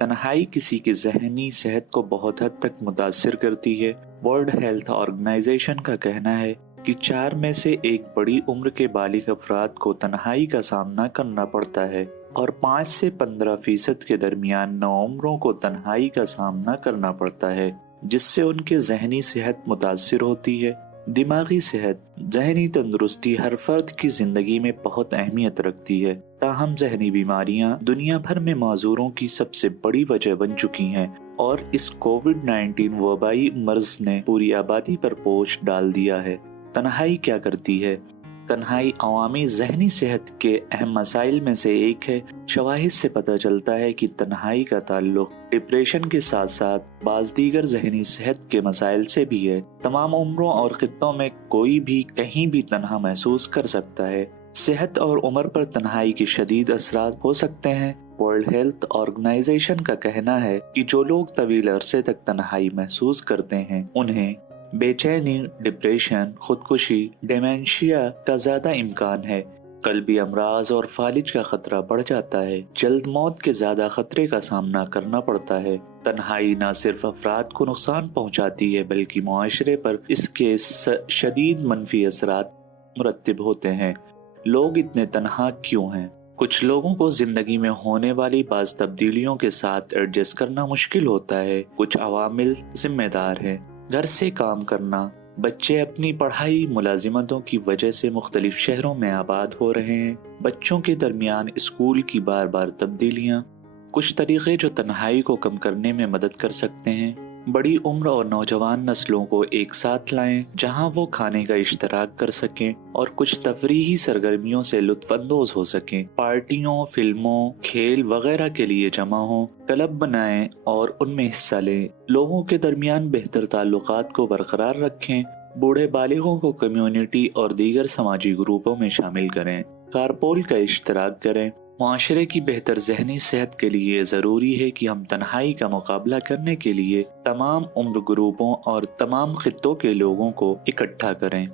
तन्हाई किसी की ज़हनी सेहत को बहुत हद तक मुतासिर करती है। वर्ल्ड हेल्थ ऑर्गेनाइजेशन का कहना है कि 4 में से एक बड़ी उम्र के बालिग अफराद को तन्हाई का सामना करना पड़ता है और 5 से 15% के दरमियान नौउम्रों को तन्हाई का सामना करना पड़ता है, जिससे उनकी ज़हनी सेहत मुतासिर होती है। दिमागी सेहत, ज़हनी तंदुरुस्ती हर फर्द की ज़िंदगी में बहुत अहमियत रखती है। ताहम ज़हनी बीमारियां दुनिया भर में माजूरों की सबसे बड़ी वजह बन चुकी हैं और इस कोविड-19 वबाई मर्ज ने पूरी आबादी पर बोझ डाल दिया है। तन्हाई क्या करती है? तन्हाई अवामी ज़हनी सेहत के अहम मसाइल में से एक है। शवाहिद से पता चलता है कि तन्हाई का ताल्लुक डिप्रेशन के साथ साथ बाज़ दीगर ज़हनी सेहत के मसाइल से भी है। तमाम उम्रों और खित्तों में कोई भी कहीं भी तन्हा महसूस कर सकता है। सेहत और उम्र पर तन्हाई के शदीद असरात हो सकते हैं। वर्ल्ड हेल्थ ऑर्गेनाइजेशन का कहना है कि जो लोग तवील अरसे तक तन्हाई महसूस करते हैं उन्हें बेचैनी, डिप्रेशन, खुदकुशी, डिमेंशिया का ज्यादा इम्कान है। कल्बी अमराज और फालिज का खतरा बढ़ जाता है। जल्द मौत के ज्यादा खतरे का सामना करना पड़ता है। तन्हाई न सिर्फ अफराद को नुकसान पहुंचाती है बल्कि मुआशरे पर इसके शदीद मनफी असरात मुरतब होते हैं। लोग इतने तन्हा क्यों हैं? कुछ लोगों को जिंदगी में होने वाली बाज़ तब्दीलियों के साथ एडजस्ट करना मुश्किल होता है। कुछ अवामिल जिम्मेदार हैं। घर से काम करना, बच्चे अपनी पढ़ाई मुलाजिमतों की वजह से मुख्तलिफ शहरों में आबाद हो रहे हैं, बच्चों के दरमियान स्कूल की बार बार तब्दीलियाँ। कुछ तरीक़े जो तन्हाई को कम करने में मदद कर सकते हैं। बड़ी उम्र और नौजवान नस्लों को एक साथ लाएं जहां वो खाने का इश्तराक कर सकें और कुछ तफरीही सरगर्मियों से लुत्फानंदोज हो सकें। पार्टियों, फिल्मों, खेल वगैरह के लिए जमा हों, क्लब बनाएं और उनमें हिस्सा लें। लोगों के दरमियान बेहतर ताल्लुकात को बरकरार रखें। बूढ़े बालिगों को कम्युनिटी और दीगर समाजी ग्रुपों में शामिल करें। कारपोल का इश्तराक करें। मुआशरे की बेहतर ज़हनी सेहत के लिए ज़रूरी है कि हम तन्हाई का मुकाबला करने के लिए तमाम उम्र ग्रुपों और तमाम खित्तों के लोगों को इकट्ठा करें।